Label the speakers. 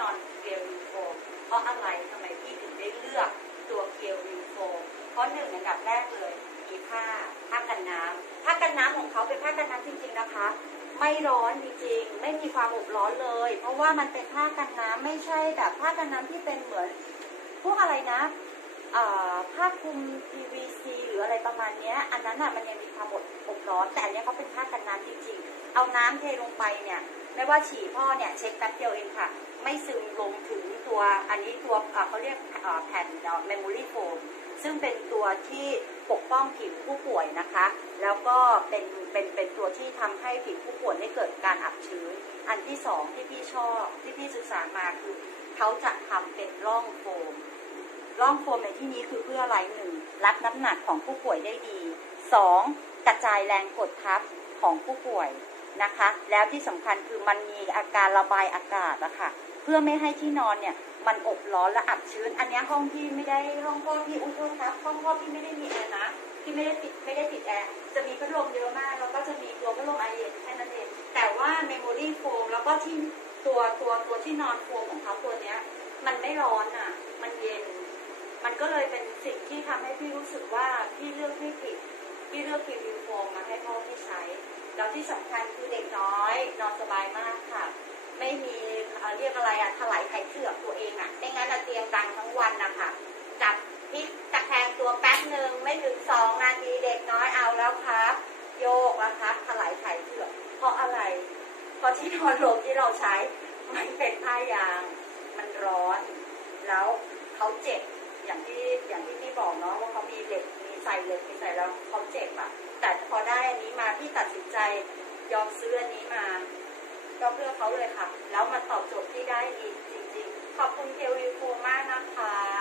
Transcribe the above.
Speaker 1: นอนเกียววิวโฟมเพราะอะไรทำไมพี่ถึงได้เลือกตัวเกียววิวโฟมเพราะหนึ่งอันดับแรกเลยมีผ้าผ้ากันน้ำผ้ากันน้ำของเขาเป็นผ้ากันน้ำจริง ๆนะคะ ไม่ร้อนจริงๆไม่มีความอบร้อนเลย เพราะว่ามันเป็นผ้ากันน้ำไม่ใช่แบบผ้ากันน้ำที่เป็นเหมือน พวกอะไรนะผ้าคลุม PVC หรืออะไรประมาณนี้อันนั้นอะมันยังมีความอบอบร้อน แต่อันนี้เขาเป็นผ้ากันน้ำจริงๆ เอาน้ำเทลงไปเนี่ย ไม่ว่าฉี่พ่อเนี่ยเช็คแป๊บเดียวเองค่ะ ไม่ซึมลงถึงตัวอันนี้ตัวเขาเรียกแผ่นเมมโมรี่โฟมซึ่งเป็นตัวที่ปกป้องผิวผู้ป่วยนะคะ แล้วก็เป็นเป็นเป็นตัวที่ทำให้ผิวผู้ป่วยไม่เกิดการอับชื้น อันที่สองที่พี่ชอบที่พี่ศึกษามาคือเขาจะทำเป็นร่องโฟม ร่องโฟมในที่นี้คือเพื่ออะไรหนึ่งรับน้ำหนักของผู้ป่วยได้ดีสองกระจายแรงกดทับของผู้ป่วย นะคะ แล้วที่สำคัญคือมันมีอาการระบายอากาศอะค่ะ เพื่อไม่ให้ที่นอนเนี่ยมันอบร้อนและอับชื้น อันนี้ห้องพี่ไม่ได้ห้องพ่อพี่อุ้ยโทษครับห้องพ่อพี่ไม่ได้มีแอร์นะพี่ไม่ได้ติดไม่ได้ติดแอร์จะมีพัดลมเยอะมากแล้วก็จะมีตัวพัดลมไอเย็นแค่นั้นเองแต่ว่าเมมโมรี่โฟมแล้วก็ที่ตัวตัวตัวที่นอนโฟมของเขาตัวเนี้ย มันไม่ร้อนอะ มันเย็น มันก็เลยเป็นสิ่งที่ทำให้พี่รู้สึกว่าพี่เลือกพี่ผิดพี่เลือกพีวิวโฟมมาให้พ่อพี่ใช้ ที่สำคัญคือเด็กน้อย นอนสบายมากค่ะ ไม่มีเรียกอะไรอะถลายไขเถือกตัวเองอะไม่งั้นอะเตียมตังทั้งวันนะคะจับพลิกตะแคงตัวแป๊บหนึ่งไม่ถึงสองนาทีเด็กน้อยเอาแล้วครับ โยกแล้วครับถลายไขเถือกเพราะอะไร เพราะที่นอนลมที่เราใช้มันเป็นผ้ายาง มันร้อน แล้วเขาเจ็บอย่างที่อย่างที่พี่บอกเนาะว่าเขามีเหล็กมีใส่เหล็กมีใส่แล้วเขาเจ็บอะแต่ ที่ตัดสินใจยอมซื้ออันนี้มา ก็เพื่อเขาเลยค่ะ แล้วมันตอบโจทย์ที่ได้ดีจริง ๆ ขอบคุณเทวิโฟมากนะคะ